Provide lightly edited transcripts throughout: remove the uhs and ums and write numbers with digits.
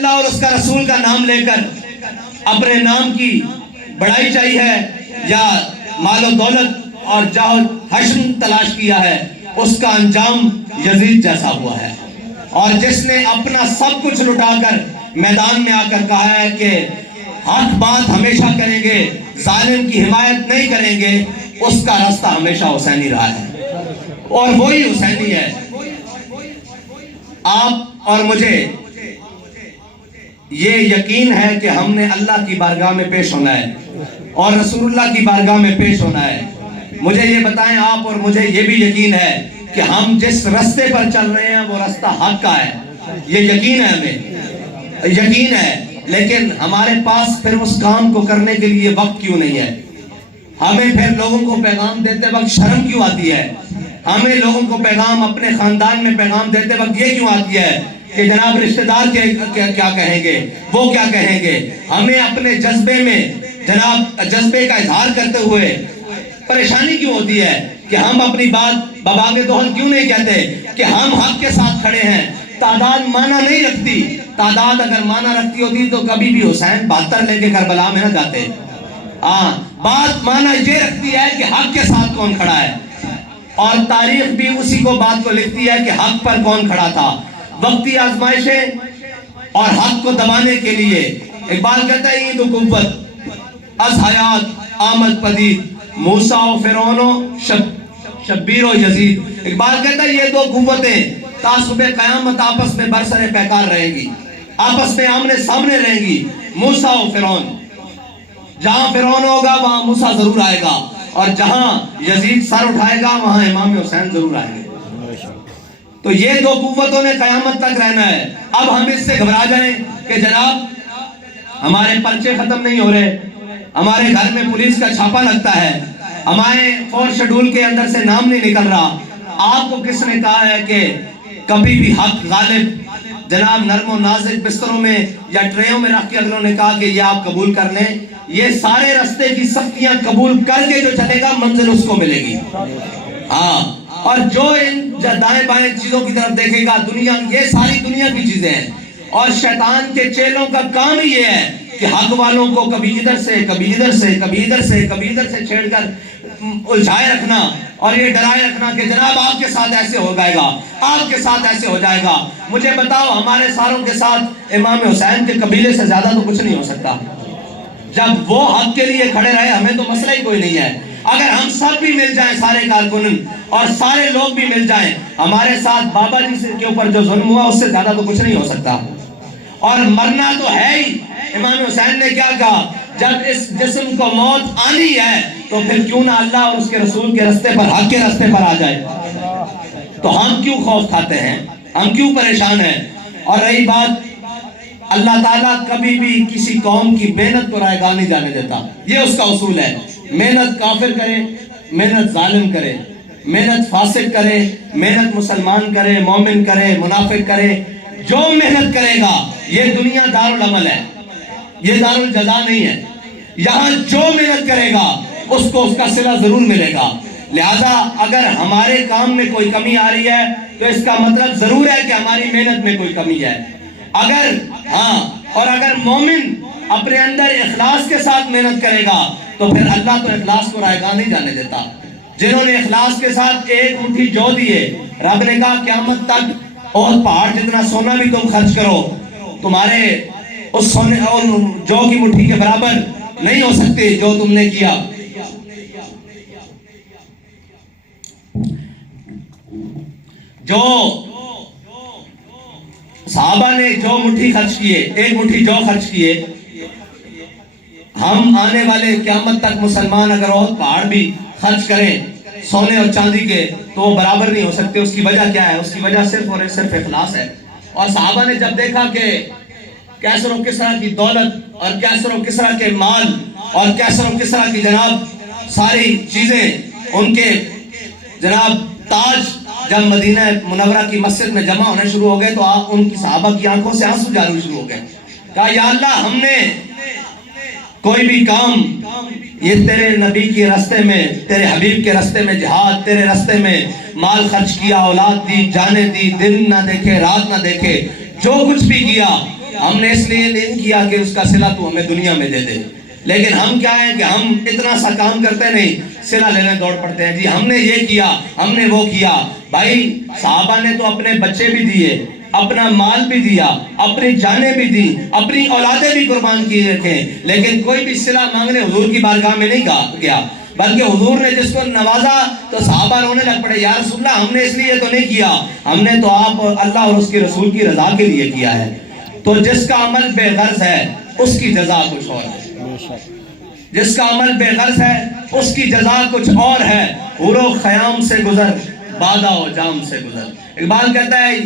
اللہ اور اس کا رسول کا نام لے کر اپنے نام کی بڑائی چاہی ہے یا مال و دولت اور جاہ و حشم تلاش کیا ہے، اس کا انجام یزید جیسا ہوا ہے۔ اور جس نے اپنا سب کچھ لٹا کر میدان میں آ کر کہا ہے کہ حق بات ہمیشہ کریں گے، ظالم کی حمایت نہیں کریں گے، اس کا راستہ ہمیشہ حسینی رہا ہے اور وہی حسینی ہے۔ آپ اور مجھے یہ یقین ہے کہ ہم نے اللہ کی بارگاہ میں پیش ہونا ہے اور رسول اللہ کی بارگاہ میں پیش ہونا ہے۔ مجھے یہ بتائیں، آپ اور مجھے یہ بھی یقین ہے کہ ہم جس رستے پر چل رہے ہیں وہ رستہ حق کا ہے، یہ یقین ہے، ہمیں یقین ہے، لیکن ہمارے پاس پھر اس کام کو کرنے کے لیے وقت کیوں نہیں ہے؟ ہمیں پھر لوگوں کو پیغام دیتے وقت شرم کیوں آتی ہے؟ ہمیں لوگوں کو پیغام، اپنے خاندان میں پیغام دیتے وقت یہ کیوں آتی ہے کہ جناب رشتہ دار کیا کہیں گے، وہ کیا کہیں گے؟ ہمیں اپنے جذبے میں جناب جذبے کا اظہار کرتے ہوئے پریشانی کیوں ہوتی ہے کہ ہم اپنی بات بابا کے دوہل کیوں نہیں کہتے کہ ہم حق کے ساتھ کھڑے ہیں؟ تعداد معنی نہیں رکھتی، تعداد اگر معنی رکھتی ہوتی تو کبھی بھی حسین 72 لے کے کربلا میں نہ جاتے۔ بات معنی یہ رکھتی ہے کہ حق کے ساتھ کون کھڑا ہے، اور تاریخ بھی اسی کو بات کو لکھتی ہے کہ حق پر کون کھڑا تھا۔ وقتی آزمائشیں اور حق کو دبانے کے لیے اقبال کہتا ہے عید و قوت از حیات آمد پدید، موسیٰ و فرعون و شبیر و یزید۔ اقبال کہتا ہے یہ دو قوتیں تا صبح قیامت آپس میں برسر پیکار رہیں گی، آپس میں آمنے سامنے رہیں گی، موسیٰ و فرعون۔ جہاں فرعون ہوگا وہاں موسیٰ ضرور آئے گا، اور جہاں یزید سر اٹھائے گا وہاں امام حسین ضرور آئیں گے۔ تو یہ دو قوتوں نے قیامت تک رہنا ہے۔ اب ہم اس سے گھبرا جائیں کہ جناب ہمارے پرچے ختم نہیں ہو رہے، ہمارے گھر میں پولیس کا چھاپا لگتا ہے، ہمارے 4 شیڈول کے اندر سے نام نہیں نکل رہا۔ آپ کو کس نے کہا ہے کہ کبھی بھی حق غالب جناب نرم و نازک بستروں میں یا ٹریوں میں رکھ کے اگلوں نے کہا کہ یہ آپ قبول کر لیں؟ یہ سارے رستے کی سختیاں قبول کر کے جو چلے گا منزل اس کو ملے گی۔ اور جو ان دائیں بائیں چیزوں کی طرف دیکھے گا، دنیا، یہ ساری دنیا کی چیزیں ہیں، اور شیطان کے چیلوں کا کام ہی یہ ہے کہ حق والوں کو کبھی ادھر سے کبھی ادھر سے کبھی ادھر سے کبھی ادھر سے چھیڑ کر الجھائے رکھنا اور یہ ڈرائے رکھنا کہ جناب آپ کے ساتھ ایسے ہو جائے گا، آپ کے ساتھ ایسے ہو جائے گا۔ مجھے بتاؤ، ہمارے ساروں کے ساتھ امام حسین کے قبیلے سے زیادہ تو کچھ نہیں ہو سکتا۔ جب وہ حق کے لیے کھڑے رہے ہمیں تو مسئلہ ہی کوئی نہیں ہے۔ اگر ہم سب بھی مل جائیں، سارے کارکنن اور سارے لوگ بھی مل جائیں، ہمارے ساتھ بابا جی کے اوپر جو ظلم ہوا اس سے زیادہ تو کچھ نہیں ہو سکتا۔ اور مرنا تو ہے ہی۔ امام حسین نے کیا کہا؟ جب اس جسم کو موت آنی ہے تو پھر کیوں نہ اللہ اور اس کے رسول کے رستے پر، حق کے رستے پر آ جائے۔ تو ہم کیوں خوف کھاتے ہیں، ہم کیوں پریشان ہیں؟ اور رہی بات، اللہ تعالیٰ کبھی بھی کسی قوم کی محنت کو رائے گاہ نہیں جانے دیتا، یہ اس کا اصول ہے۔ محنت کافر کرے، محنت ظالم کرے، محنت فاسق کرے، محنت مسلمان کرے، مومن کرے، منافق کرے، جو محنت کرے گا، یہ دنیا دارالعمل ہے، یہ دارالجزا نہیں ہے۔ یہاں جو محنت کرے گا اس کو اس کا صلہ ضرور ملے گا۔ لہذا اگر ہمارے کام میں کوئی کمی آ رہی ہے تو اس کا مطلب ضرور ہے کہ ہماری محنت میں کوئی کمی ہے۔ اگر مومن اپنے اندر اخلاص کے ساتھ محنت کرے گا تو پھر اللہ تو اخلاص کو رائے گاہ نہیں جانے دیتا۔ جنہوں نے اخلاص کے ساتھ ایک مٹھی جو دیے، رب نے کہا قیامت تک اور پہاڑ جتنا سونا بھی تم خرچ کرو، تمہارے اس سونے اور جو کی مٹھی کے برابر نہیں ہو سکتے جو تم نے کیا۔ جو صحابہ نے جو مٹھی خرچ کیے، ایک مٹھی جو خرچ کیے، ہم آنے والے قیامت تک مسلمان اگر اور پہاڑ بھی خرچ کریں سونے اور چاندی کے تو وہ برابر نہیں ہو سکتے۔ اس کی وجہ کیا ہے؟ اس کی وجہ صرف اور صرف اخلاص ہے۔ اور صحابہ نے جب دیکھا کہ کیسر و کسریٰ کی دولت اور کیسر و کسریٰ کے مال اور کیسر و کسریٰ کی جناب ساری چیزیں، ان کے جناب تاج جب مدینہ منورہ کی مسجد میں جمع ہونے شروع ہو گئے تو ان کی صحابہ کی آنکھوں سے آنسو جاری شروع ہو گئے۔ کہا یا اللہ، ہم نے کوئی بھی کام یہ تیرے نبی کے راستے میں، تیرے حبیب کے راستے میں جہاد، تیرے راستے میں مال خرچ کیا، اولاد دی، جانیں دی، دن نہ دیکھے رات نہ دیکھے، جو کچھ بھی کیا ہم نے اس لیے نہیں کیا کہ اس کا صلہ تو ہمیں دنیا میں دے دے، لیکن ہم کیا ہے کہ ہم اتنا سا کام کرتے نہیں، صلہ لینے دوڑ پڑتے ہیں، جی ہم نے یہ کیا، ہم نے وہ کیا۔ بھائی صحابہ نے تو اپنے بچے بھی دیے، اپنا مال بھی دیا، اپنی جانیں بھی دی، اپنی اولادیں بھی قربان کی رکھیں، لیکن کوئی بھی صلہ مانگنے حضور کی بارگاہ میں نہیں گیا، بلکہ حضور نے جس کو نوازا تو صحابہ رونے لگ پڑے، یا رسول اللہ ہم نے اس لیے تو نہیں کیا، ہم نے تو آپ اللہ اور اس کے رسول کی رضا کے لیے کیا ہے۔ تو جس کا عمل بے غرض ہے اس کی جزا کچھ اور ہے، جس کا عمل بے غرض ہے اس کی جزا کچھ اور ہے۔ حور و خیام سے گزر، بادہ و جام سے گزر۔ اقبال کہتا ہے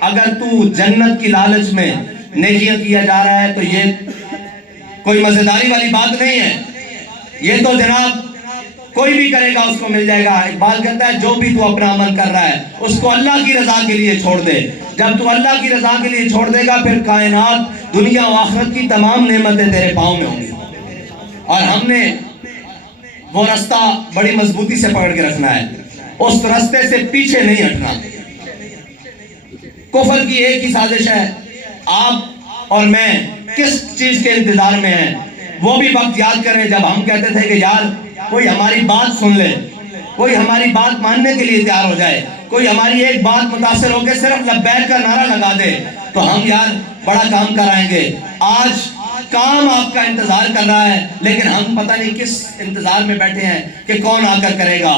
اگر تو جنت کی لالچ میں نیکیاں کیا جا رہا ہے تو یہ کوئی مزیداری والی بات نہیں ہے، یہ تو جناب کوئی بھی کرے گا اس کو مل جائے گا۔ اقبال کہتا ہے جو بھی تو اپنا عمل کر رہا ہے اس کو اللہ کی رضا کے لیے چھوڑ دے، جب تو اللہ کی رضا کے لیے چھوڑ دے گا پھر کائنات دنیا و آخرت کی تمام نعمتیں تیرے پاؤں میں ہوں گی۔ اور ہم نے وہ رستہ بڑی مضبوطی سے پکڑ کے رکھنا ہے، اس رستے سے پیچھے نہیں ہٹنا۔ کفر کی ایک ہی سازش ہے، آپ اور میں کس چیز کے انتظار میں ہیں وہ بھی وقت یاد کریں جب ہم کہتے تھے کہ یار کوئی ہماری بات سن لے، کوئی ہماری بات ماننے کے لیے تیار ہو جائے، کوئی ہماری ایک بات متاثر ہو کے صرف لبیک کا نعرہ لگا دے تو ہم یار بڑا کام کرائیں گے۔ آج کام آپ کا انتظار کر رہا ہے لیکن ہم پتہ نہیں کس انتظار میں بیٹھے ہیں کہ کون آ کر کرے گا۔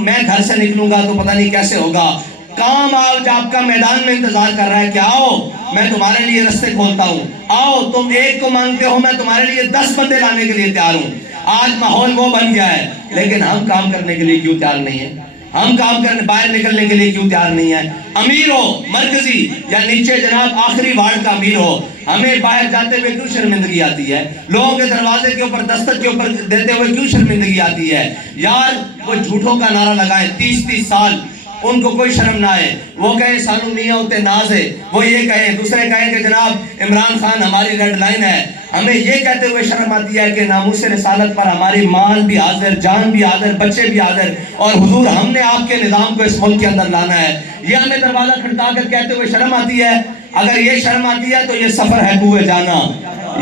میں گھر سے نکلوں گا تو پتہ نہیں کیسے ہوگا۔ کام آج آپ کا میدان میں انتظار کر رہا ہے کہ آؤ میں تمہارے لیے رستے کھولتا ہوں، آؤ تم ایک کو مانگتے ہو میں تمہارے لیے 10 بندے لانے کے لیے تیار ہوں۔ آج ماحول وہ بن گیا ہے لیکن ہم کام کرنے کے لیے کیوں تیار نہیں ہیں؟ ہم کام کرنے باہر نکلنے کے لیے کیوں تیار نہیں ہیں؟ امیر ہو مرکزی یا نیچے جناب آخری وارڈ کا امیر ہو، ہمیں باہر جاتے ہوئے کیوں شرمندگی آتی ہے؟ لوگوں کے دروازے کے اوپر دستک کے اوپر دیتے ہوئے کیوں شرمندگی آتی ہے؟ یار وہ جھوٹوں کا نعرہ لگائیں 30 سال، ان کو کوئی شرم نہ آئے، وہ کہیں سانو میاں ہوتے ناز ہے، وہ یہ کہیں، دوسرے کہیں کہ جناب عمران خان ہماری ریڈ لائن ہے۔ ہمیں یہ کہتے ہوئے شرم آتی ہے کہ ناموس رسالت پر ہماری مال بھی حاضر، جان بھی حاضر، بچے بھی حاضر، اور حضور ہم نے آپ کے نظام کو اس ملک کے اندر لانا ہے۔ یہ ہمیں دروازہ کھٹکا کر کہتے ہوئے شرم آتی ہے۔ اگر یہ شرم آتی ہے تو یہ سفر ہے کوئے جانا،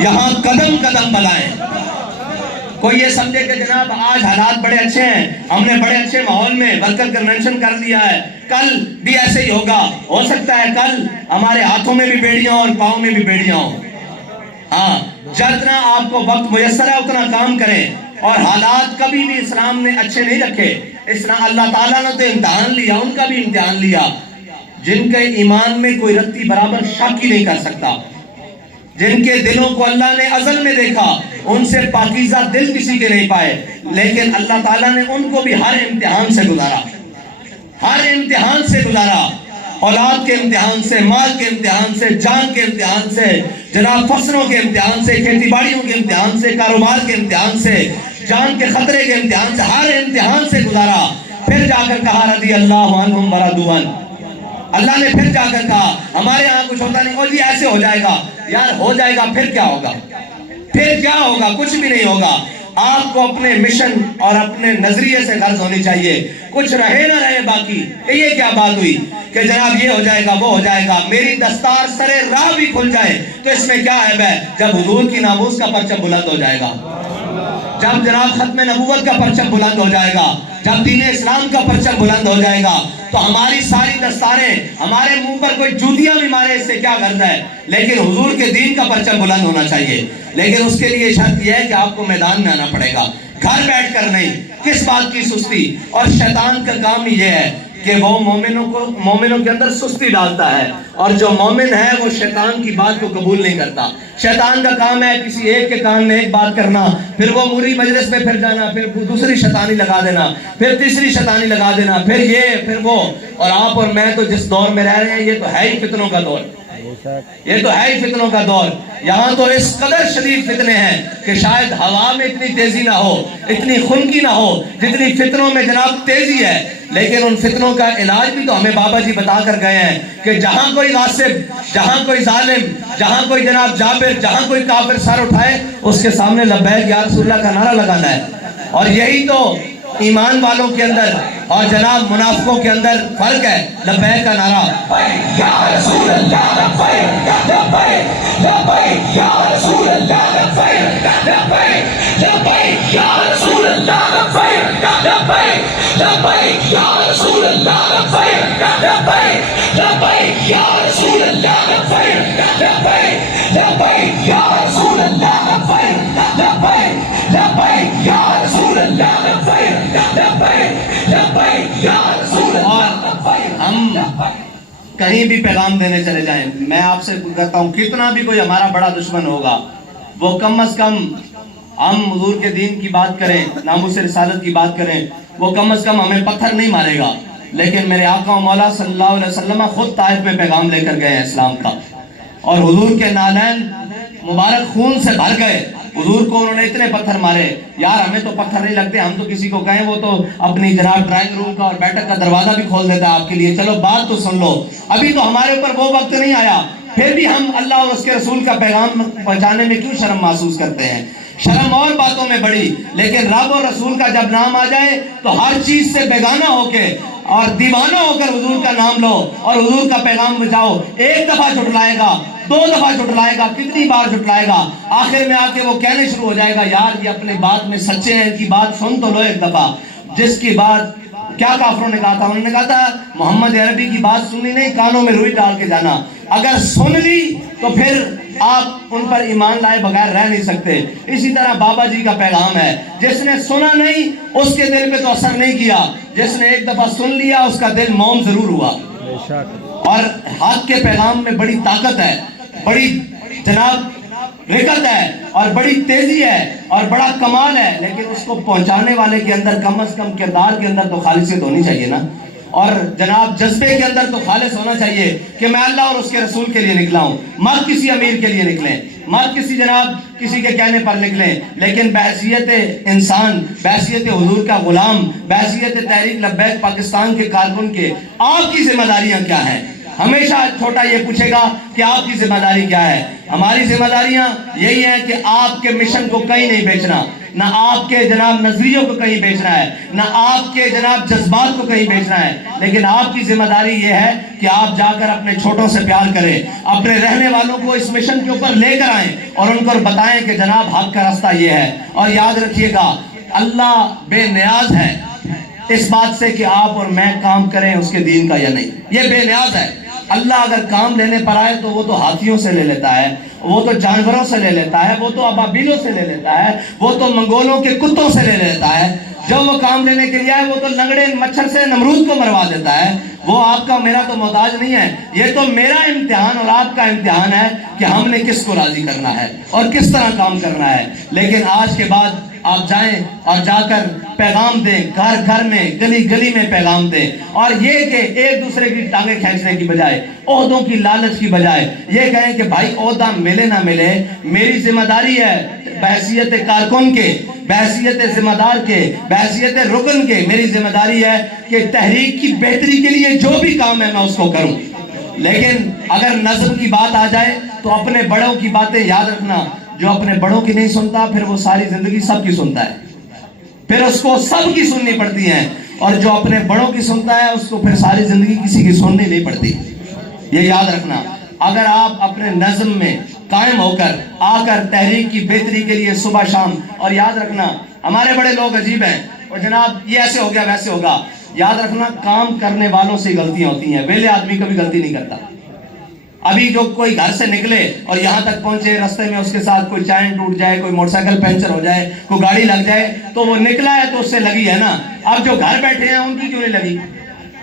یہاں قدم قدم بلائیں۔ کوئی یہ سمجھے کہ جناب آج حالات بڑے اچھے ہیں، ہم نے بڑے اچھے ماحول میں ورکر کنونشن کر لیا ہے، کل بھی ایسے ہی ہوگا، ہو سکتا ہے کل ہمارے ہاتھوں میں بھی بیڑیاں اور پاؤں میں بھی بیڑیاں ہوں۔ ہاں جتنا آپ کو وقت میسر ہے اتنا کام کریں، اور حالات کبھی بھی اسلام نے اچھے نہیں رکھے۔ اسلام اللہ تعالیٰ نے تو امتحان لیا، ان کا بھی امتحان لیا۔ جن کے ایمان میں کوئی رتی برابر شک ہی نہیں کر سکتا، جن کے دلوں کو اللہ نے ازل میں دیکھا، ان سے پاکیزہ دل کسی کے نہیں پائے، لیکن اللہ تعالیٰ نے ان کو بھی ہر امتحان سے گزارا، ہر امتحان سے گزارا، اولاد کے امتحان سے، مال کے امتحان سے، جان کے امتحان سے، جناب فصلوں کے امتحان سے، کھیتی باڑیوں کے امتحان سے، کاروبار کے امتحان سے، جان کے خطرے کے امتحان سے، ہر امتحان سے گزارا۔ پھر جا کر کہا رضی اللہ عنہم ورضوا عنہ، اللہ نے پھر جا کر کہا ہمارے ہاں کچھ ہوتا نہیں، او جی ایسے ہو جائے گا، یار ہو جائے گا پھر کیا ہوگا؟ پھر کیا ہوگا؟ کچھ بھی نہیں ہوگا۔ آپ کو اپنے مشن اور اپنے نظریے سے غرض ہونی چاہیے، کچھ رہے نہ رہے باقی۔ یہ کیا بات ہوئی کہ جناب یہ ہو جائے گا وہ ہو جائے گا، میری دستار سرے راہ بھی کھل جائے تو اس میں کیا عیب ہے؟ جب حضور کی ناموس کا پرچم بلند ہو جائے گا، جب جناب ختم نبوت کا پرچم بلند ہو جائے گا، جب دین اسلام کا پرچم بلند ہو جائے گا تو ہماری ساری دستاریں، ہمارے منہ پر کوئی جوتیاں بھی مارے اس سے کیا غرض ہے، لیکن حضور کے دین کا پرچم بلند ہونا چاہیے۔ لیکن اس کے لیے شرط یہ ہے کہ آپ کو میدان میں آنا پڑے گا، گھر بیٹھ کر نہیں۔ کس بات کی سستی؟ اور شیطان کا کام یہ ہے کہ وہ مومنوں کے اندر سستی ڈالتا ہے، اور جو مومن ہے وہ شیطان کی بات کو قبول نہیں کرتا۔ شیطان کا کام ہے کسی ایک کے کان میں ایک بات کرنا، پھر وہ موری مجلس میں پھر جانا، پھر دوسری شیطانی لگا دینا، پھر تیسری شیطانی لگا دینا، پھر یہ پھر وہ۔ اور آپ اور میں تو جس دور میں رہ رہے ہیں یہ تو ہے ہی فتنوں کا دور، یہ تو ہے ہی فتنوں کا دور۔ یہاں تو اس قدر شدید فتنے ہیں کہ شاید ہوا میں اتنی تیزی نہ ہو، اتنی خنکی نہ ہو جتنی فتنوں میں جناب تیزی ہے۔ لیکن ان فتنوں کا علاج بھی تو ہمیں بابا جی بتا کر گئے ہیں کہ جہاں کوئی غاصب، جہاں کوئی ظالم، جہاں کوئی جناب جابر، جہاں کوئی کافر سر اٹھائے اس کے سامنے لبیک یا رسول اللہ کا نعرہ لگانا ہے۔ اور یہی تو ایمان والوں کے اندر اور جناب منافقوں کے اندر فرق ہے. لبیک کا نعرہ یا رسول اللہ لبیک لبیک لبیک یا رسول اللہ لبیک لبیک لبیک یا رسول اللہ لبیک لبیک لبیک یا رسول اللہ لبیک لبیک لبیک یا رسول اللہ لبیک لبیک لبیک یا رسول اللہ لبیک لبیک لبیک یا رسول اللہ لبیک لبیک لبیک یا رسول اللہ. اور ہم کہیں بھی پیغام دینے چلے جائیں, میں آپ سے کہتا ہوں کتنا بھی کوئی ہمارا بڑا دشمن ہوگا, وہ کم از کم ہم حضور کے دین کی بات کریں, ناموس رسالت کی بات کریں, وہ کم از کم ہمیں پتھر نہیں مارے گا. لیکن میرے آقا و مولا صلی اللہ علیہ وسلم خود طائف میں پیغام لے کر گئے ہیں اسلام کا, اور حضور کے نالین مبارک خون سے بھر گئے. حضور کو انہوں نے اتنے پتھر مارے, یار ہمیں تو پتھر نہیں لگتے, ہم تو کسی کو کہیں وہ تو اپنی جناب ڈرائنگ روم کا اور بیٹھک کا دروازہ بھی کھول دیتا ہے آپ کے لیے, چلو بات تو سن لو. ابھی تو ہمارے اوپر وہ وقت نہیں آیا, پھر بھی ہم اللہ اور اس کے رسول کا پیغام پہنچانے میں کیوں شرم محسوس کرتے ہیں؟ شرم اور باتوں میں بڑی, لیکن رب اور رسول کا جب نام آ جائے تو ہر چیز سے بیگانہ ہو کے اور دیوانہ ہو کر حضور کا نام لو اور حضور کا پیغام بچاؤ. ایک دفعہ جھٹلائے گا, دو دفعہ جھٹلائے گا, کتنی بار جھٹلائے گا, آخر میں آ کے وہ کہنے شروع ہو جائے گا یار یہ اپنی بات میں سچے ہیں, ان کی بات سن تو لو ایک دفعہ. جس کی بات کیا کافروں نے کہا تھا, انہوں نے کہا تھا محمد عربی کی بات سننی نہیں, کانوں میں روئی ڈال کے جانا. اگر سن لی تو پھر آپ ان پر ایمان لائے بغیر رہ نہیں سکتے. اسی طرح بابا جی کا پیغام ہے, جس نے سنا نہیں اس کے دل پہ تو اثر نہیں کیا, جس نے ایک دفعہ سن لیا اس کا دل موم ضرور ہوا. اور حق کے پیغام میں بڑی طاقت ہے, بڑی جناب رکت ہے اور بڑی تیزی ہے اور بڑا کمال ہے, لیکن اس کو پہنچانے والے کے اندر کم از کم کردار کے اندر تو خالصیت ہونی چاہیے نا, اور جناب جذبے کے اندر تو خالص ہونا چاہیے کہ میں اللہ اور اس کے رسول کے لیے نکلا ہوں. مت کسی امیر کے لیے نکلیں, مت کسی جناب کسی کے کہنے پر نکلیں, لیکن بحیثیت انسان, بحیثیت حضور کا غلام, بحیثیت تحریک لبیک پاکستان کے کارکن کے آپ کی ذمہ داریاں کیا ہیں؟ ہمیشہ چھوٹا یہ پوچھے گا کہ آپ کی ذمہ داری کیا ہے. ہماری ذمہ داریاں یہی ہیں کہ آپ کے مشن کو کہیں نہیں بیچنا, نہ آپ کے جناب نظریوں کو کہیں بیچنا ہے, نہ آپ کے جناب جذبات کو کہیں بیچنا ہے, لیکن آپ کی ذمہ داری یہ ہے کہ آپ جا کر اپنے چھوٹوں سے پیار کریں, اپنے رہنے والوں کو اس مشن کے اوپر لے کر آئیں اور ان کو بتائیں کہ جناب حق کا راستہ یہ ہے. اور یاد رکھیے گا اللہ بے نیاز ہے اس بات سے کہ آپ اور میں کام کریں اس کے دین کا یا نہیں, یہ بے نیاز ہے. اللہ اگر کام لینے پر آئے تو وہ تو ہاتھیوں سے لے لیتا ہے, وہ تو جانوروں سے لے لیتا ہے, وہ تو ابابیلوں سے لے لیتا ہے, وہ تو منگولوں کے کتوں سے لے لیتا ہے. جب وہ کام لینے کے لیے آئے وہ تو لنگڑے مچھر سے نمرود کو مروا دیتا ہے. وہ آپ کا میرا تو محتاج نہیں ہے, یہ تو میرا امتحان اور آپ کا امتحان ہے کہ ہم نے کس کو راضی کرنا ہے اور کس طرح کام کرنا ہے. لیکن آج کے بعد آپ جائیں اور جا کر پیغام دیں, گھر گھر میں, گلی گلی میں پیغام دیں, اور یہ کہ ایک دوسرے کی ٹانگیں کھینچنے کی بجائے, عہدوں کی لالچ کی بجائے یہ کہیں کہ بھائی عہدہ ملے نہ ملے, میری ذمہ داری ہے بحیثیت کارکن کے, بحیثیت ذمہ دار کے, بحیثیت رکن کے, میری ذمہ داری ہے کہ تحریک کی بہتری کے لیے جو بھی کام ہے میں اس کو کروں. لیکن اگر نظم کی بات آ جائے تو اپنے بڑوں کی باتیں یاد رکھنا, جو اپنے بڑوں کی نہیں سنتا پھر وہ ساری زندگی سب کی سنتا ہے, پھر اس کو سب کی سننی پڑتی ہیں, اور جو اپنے بڑوں کی سنتا ہے اس کو پھر ساری زندگی کسی کی سننی نہیں پڑتی. یہ یاد رکھنا. اگر آپ اپنے نظم میں قائم ہو کر آ کر تحریک کی بہتری کے لیے صبح شام, اور یاد رکھنا ہمارے بڑے لوگ عجیب ہیں, اور جناب یہ ایسے ہو گیا ویسے ہوگا, یاد رکھنا کام کرنے والوں سے غلطیاں ہوتی ہیں, ویلے آدمی کبھی غلطی نہیں کرتا. ابھی جو کوئی گھر سے نکلے اور یہاں تک پہنچے, رستے میں اس کے ساتھ کوئی چین ٹوٹ جائے, کوئی موٹر سائیکل پنچر ہو جائے, کوئی گاڑی لگ جائے, تو وہ نکلا ہے تو اس سے لگی ہے نا. اب جو گھر بیٹھے ہیں ان کی کیوں نہیں لگی؟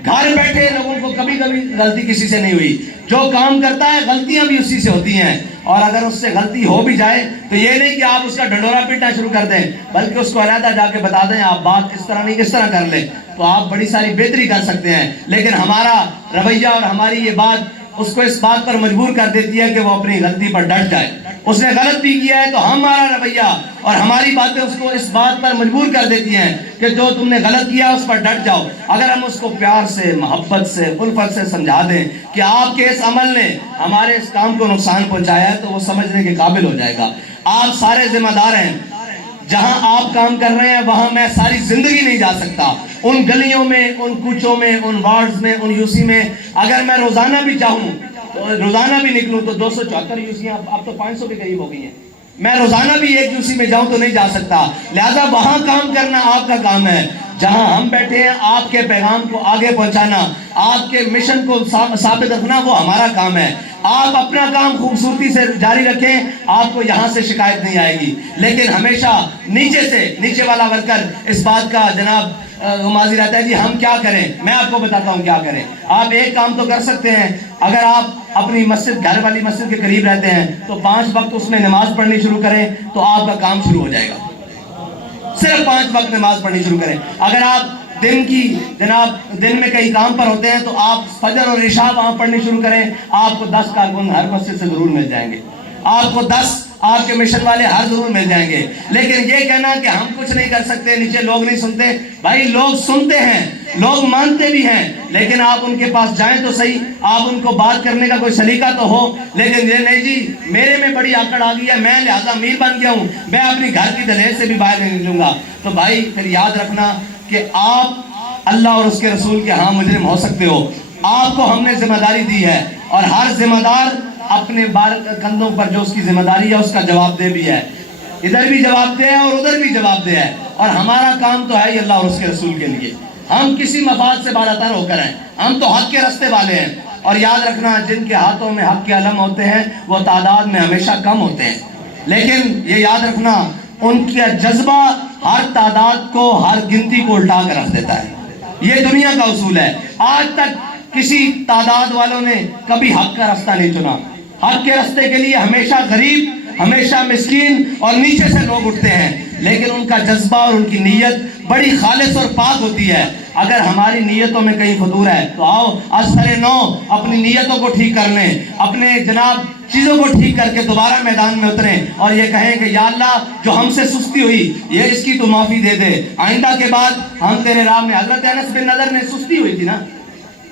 گھر بیٹھے لوگوں کو کبھی کبھی غلطی کسی سے نہیں ہوئی. جو کام کرتا ہے غلطیاں بھی اسی سے ہوتی ہیں, اور اگر اس سے غلطی ہو بھی جائے تو یہ نہیں کہ آپ اس کا ڈنڈورا پیٹنا شروع کر دیں, بلکہ اس کو علیحدہ جا کے بتا دیں آپ بات اس طرح نہیں اس طرح کر لیں, تو آپ بڑی ساری بہتری کر سکتے ہیں. لیکن ہمارا رویہ اور ہماری یہ بات اس کو اس بات پر مجبور کر دیتی ہے کہ وہ اپنی غلطی پر ڈٹ جائے. اس نے غلط بھی کیا ہے تو ہمارا رویہ اور ہماری باتیں اس کو اس بات پر مجبور کر دیتی ہیں کہ جو تم نے غلط کیا اس پر ڈٹ جاؤ. اگر ہم اس کو پیار سے, محبت سے, الفت سے سمجھا دیں کہ آپ کے اس عمل نے ہمارے اس کام کو نقصان پہنچایا ہے, تو وہ سمجھنے کے قابل ہو جائے گا. آپ سارے ذمہ دار ہیں. جہاں آپ کام کر رہے ہیں وہاں میں ساری زندگی نہیں جا سکتا. ان گلیوں میں، ان کوچوں میں، ان وارڈز میں، ان یوسی میں اگر میں روزانہ بھی چاہوں، روزانہ بھی نکلوں تو 274 یوسیاں اب تو 500 کے قریب ہو گئی ہیں. میں روزانہ بھی ایک یوسی میں جاؤں تو نہیں جا سکتا. لہذا وہاں کام کرنا آپ کا کام ہے. جہاں ہم بیٹھے ہیں آپ کے پیغام کو آگے پہنچانا، آپ کے مشن کو ثابت رکھنا وہ ہمارا کام ہے. آپ اپنا کام خوبصورتی سے جاری رکھیں، آپ کو یہاں سے شکایت نہیں آئے گی. لیکن ہمیشہ نیچے سے، نیچے والا ورکر اس بات کا جناب ماضی رہتا ہے جی ہم کیا کریں. میں آپ کو بتاتا ہوں کیا کریں. آپ ایک کام تو کر سکتے ہیں. اگر آپ اپنی مسجد، گھر والی مسجد کے قریب رہتے ہیں تو 5 وقت اس میں نماز پڑھنی شروع کریں تو آپ کا کام شروع ہو جائے گا. صرف 5 وقت نماز پڑھنی شروع کریں. اگر آپ دن میں کئی کام پر ہوتے ہیں تو آپ فجر اور عشاء وہاں پڑھنی شروع کریں. آپ کو 10 کارکن ہر مسجد سے ضرور مل جائیں گے. آپ کو 10 آپ کے مشن والے ہر ضرور مل جائیں گے. لیکن یہ کہنا کہ ہم کچھ نہیں کر سکتے، نیچے لوگ نہیں سنتے، بھائی لوگ سنتے ہیں، لوگ مانتے بھی ہیں، لیکن آپ ان کے پاس جائیں تو صحیح، آپ ان کو بات کرنے کا کوئی سلیقہ تو ہو. لیکن یہ نہیں جی میرے میں بڑی آکڑ آ گئی ہے، میں لہذا امیر بن گیا ہوں، میں اپنی گھر کی دہلیز سے بھی باہر نہیں نکلوں گا. تو بھائی پھر یاد رکھنا کہ آپ اللہ اور اس کے رسول کے ہاں مجرم ہو سکتے ہو. آپ کو ہم نے ذمہ داری دی ہے اور ہر ذمہ دار اپنے کندھوں پر جو اس کی ذمہ داری ہے اس کا جواب دہ بھی ہے. ادھر بھی جواب دہ ہے اور ادھر بھی جواب دہ ہے. اور ہمارا کام تو ہے ہی اللہ اور اس کے رسول کے لیے. ہم کسی مفاد سے بالاتر ہو کر ہیں، ہم تو حق کے رستے والے ہیں. اور یاد رکھنا جن کے ہاتھوں میں حق کے علم ہوتے ہیں وہ تعداد میں ہمیشہ کم ہوتے ہیں، لیکن یہ یاد رکھنا ان کا جذبہ ہر تعداد کو، ہر گنتی کو الٹا کر رکھ دیتا ہے. یہ دنیا کا اصول ہے. آج تک کسی تعداد والوں نے کبھی حق کا راستہ نہیں چنا. حق کے راستے کے لیے ہمیشہ غریب، ہمیشہ مسکین اور نیچے سے لوگ اٹھتے ہیں، لیکن ان کا جذبہ اور ان کی نیت بڑی خالص اور پاک ہوتی ہے. اگر ہماری نیتوں میں کہیں فطور ہے تو آؤ از سر نو اپنی نیتوں کو ٹھیک کر لیں، اپنے جناب چیزوں کو ٹھیک کر کے دوبارہ میدان میں اتریں اور یہ کہیں کہ یا اللہ جو ہم سے سستی ہوئی یہ اس کی تو معافی دے دے. آئندہ کے بعد ہم تیرے راہ میں، حضرت انس بن نضر نے سستی ہوئی تھی نا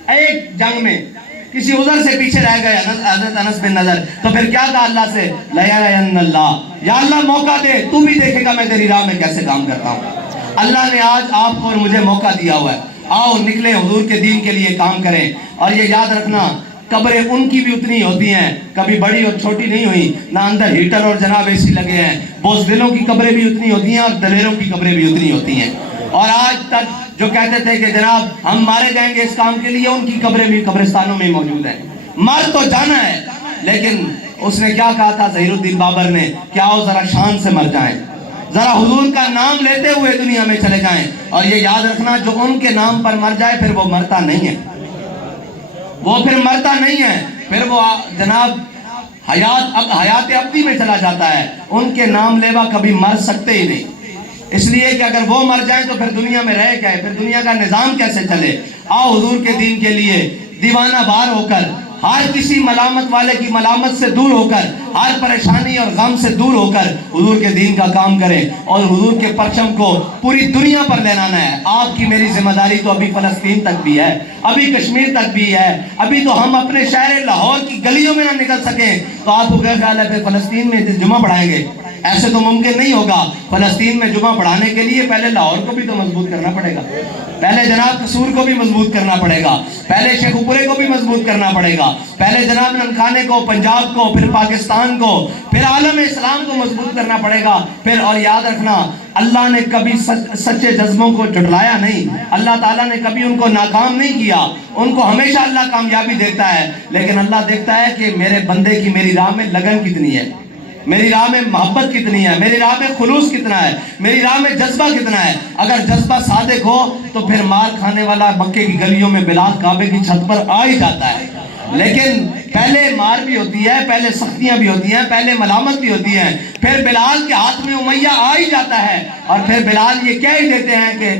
ایک جنگ میں، کسی عذر سے پیچھے رہ گئے حضرت انس بن نضر، تو پھر کیا کہا اللہ سے؟ لَيَرَيَنَّ اللَّهُ، یا اللہ موقع دے، تو بھی دیکھے گا میں تیری راہ میں کیسے کام کرتا ہوں. اللہ نے آج آپ کو اور مجھے موقع دیا ہوا ہے. آؤ نکلیں حضور کے دین کے لیے کام کریں. اور یہ یاد رکھنا قبریں ان کی بھی اتنی ہوتی ہیں، کبھی بڑی اور چھوٹی نہیں ہوئی، نہ اندر ہیٹر اور جناب اے سی لگے ہیں. بزدلوں کی قبریں بھی اتنی ہوتی ہیں اور دلیروں کی قبریں بھی اتنی ہوتی ہیں. اور آج تک جو کہتے تھے کہ جناب ہم مارے جائیں گے اس کام کے لیے، ان کی قبریں بھی قبرستانوں میں موجود ہیں. مر تو جانا ہے، لیکن اس نے کیا کہا تھا ظہیر الدین بابر نے، کیا ہو ذرا شان سے مر جائیں، ذرا حضور کا نام لیتے ہوئے دنیا میں چلے جائیں. اور یہ یاد رکھنا جو ان کے نام پر مر جائے پھر وہ مرتا نہیں ہے، وہ پھر مرتا نہیں ہے، پھر وہ جناب حیات ابدی میں چلا جاتا ہے. ان کے نام لیوا کبھی مر سکتے ہی نہیں. اس لیے کہ اگر وہ مر جائیں تو پھر دنیا میں رہے کیا ہے، پھر دنیا کا نظام کیسے چلے. آؤ حضور کے دین کے لیے دیوانہ بار ہو کر، ہر کسی ملامت والے کی ملامت سے دور ہو کر، ہر پریشانی اور غم سے دور ہو کر حضور کے دین کا کام کریں اور حضور کے پرچم کو پوری دنیا پر لہرانا ہے. آپ کی میری ذمہ داری تو ابھی فلسطین تک بھی ہے، ابھی کشمیر تک بھی ہے. ابھی تو ہم اپنے شہر لاہور کی گلیوں میں نہ نکل سکیں تو آپ کو کیا خیال ہے پھر فلسطین میں جمعہ پڑھائیں گے؟ ایسے تو ممکن نہیں ہوگا. فلسطین میں جمعہ پڑھانے کے لیے پہلے لاہور کو بھی تو مضبوط کرنا پڑے گا، پہلے جناب قصور کو بھی مضبوط کرنا پڑے گا، پہلے شیخ پورے کو بھی مضبوط کرنا پڑے گا، پہلے جناب ننکانے کو، پنجاب کو، پھر پاکستان کو، پھر عالم اسلام کو مضبوط کرنا پڑے گا. پھر اور یاد رکھنا اللہ نے کبھی سچے جذبوں کو جھٹلایا نہیں، اللہ تعالیٰ نے کبھی ان کو ناکام نہیں کیا. ان کو ہمیشہ اللہ کامیابی دیتا ہے، لیکن اللہ دیکھتا ہے کہ میرے بندے کی میری راہ میں لگن کتنی ہے، میری راہ میں محبت کتنی ہے، میری راہ میں خلوص کتنا ہے، میری راہ میں جذبہ کتنا ہے. اگر جذبہ صادق ہو تو پھر مار کھانے والا مکے کی گلیوں میں بلال کعبے کی چھت پر آ ہی جاتا ہے. لیکن پہلے مار بھی ہوتی ہے، پہلے سختیاں بھی ہوتی ہیں، پہلے ملامت بھی ہوتی ہیں، پھر بلال کے ہاتھ میں امیہ آ ہی جاتا ہے اور پھر بلال یہ کہہ ہی دیتے ہیں کہ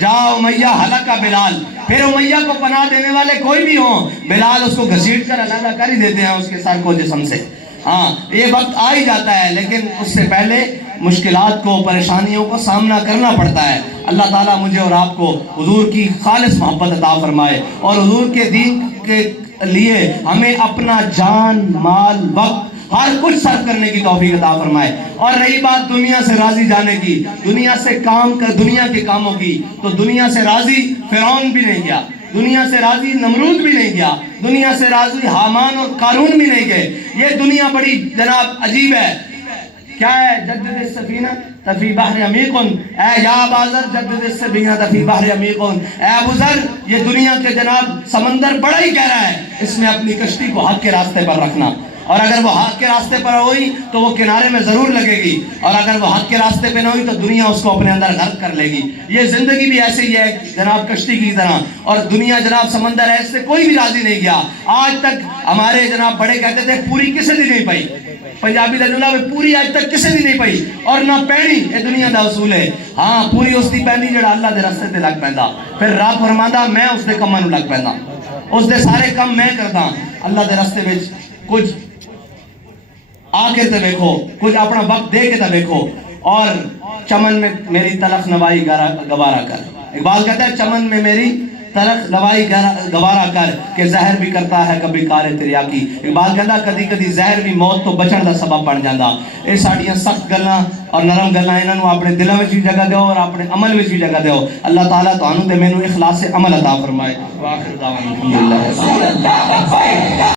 جا امیہ ہلاکا بلال. پھر امیہ کو پناہ دینے والے کوئی بھی ہوں، بلال اس کو گھسیٹ کر علیحدہ کر ہی دیتے ہیں اس کے سر کو جسم سے. ہاں یہ وقت آ ہی جاتا ہے، لیکن اس سے پہلے مشکلات کو، پریشانیوں کو سامنا کرنا پڑتا ہے. اللہ تعالیٰ مجھے اور آپ کو حضور کی خالص محبت عطا فرمائے اور حضور کے دین کے لیے ہمیں اپنا جان، مال، وقت ہر کچھ صرف کرنے کی توفیق عطا فرمائے. اور رہی بات دنیا سے راضی جانے کی، دنیا سے دنیا کے کاموں کی، تو دنیا سے راضی فرعون بھی نہیں گیا، دنیا سے راضی نمرود بھی نہیں گیا، دنیا سے راضی حامان اور قارون بھی نہیں گئے. یہ دنیا بڑی جناب عجیب ہے. کیا ہے؟ جدد السفینہ تفی بحر عمیق، اے یا ابا ذر جدد السفینہ تفی بحر عمیق. اے ابو ذر، یہ دنیا کے جناب سمندر بڑا ہی گہرا ہے، اس میں اپنی کشتی کو حق کے راستے پر رکھنا، اور اگر وہ حق کے راستے پر ہوئی تو وہ کنارے میں ضرور لگے گی، اور اگر وہ حق کے راستے پہ نہ ہوئی تو دنیا اس کو اپنے اندر غرق کر لے گی. یہ زندگی بھی ایسے ہی ہے جناب کشتی کی طرح، اور دنیا جناب سمندر ہے، اس سے کوئی بھی راضی نہیں گیا. آج تک ہمارے جناب بڑے کہتے تھے پوری کسی دی نہیں پئی، پنجابی دا جملہ پوری آج تک کسی دی نہیں پئی اور نہ پینی. یہ دنیا دا اصول ہے. ہاں پوری اس دی پینی جڑا اللہ دے راستے تے لگ پیندا، پھر رب فرماندا میں اس دے کماں نوں لگ پیندا، اس دے سارے کم میں کردا. اللہ دے راستے وچ کچھ آ کے تے دیکھو، کچھ اپنا وقت دے کے تے دیکھو. اور چمن میں میری تلخ نوائی گوارا کر. اقبال کہتا ہے چمن میں میری تلخ نوائی گوارا کر، کہ زہر بھی کرتا ہے کبھی کار تریاکی. اقبال کہتا کدی کدی زہر بھی موت تو بچن دا سبب بن جاندہ. اے ساڑیاں سخت گلاں اور نرم گلاں انہاں نوں اپنے دلاں وچ بھی جگہ دیو اور اپنے عمل وچ بھی جگہ دیو. اللہ تعالیٰ تانوں تے مینوں اخلاص عمل عطا فرمائے. واخر دعوانا الحمدللہ.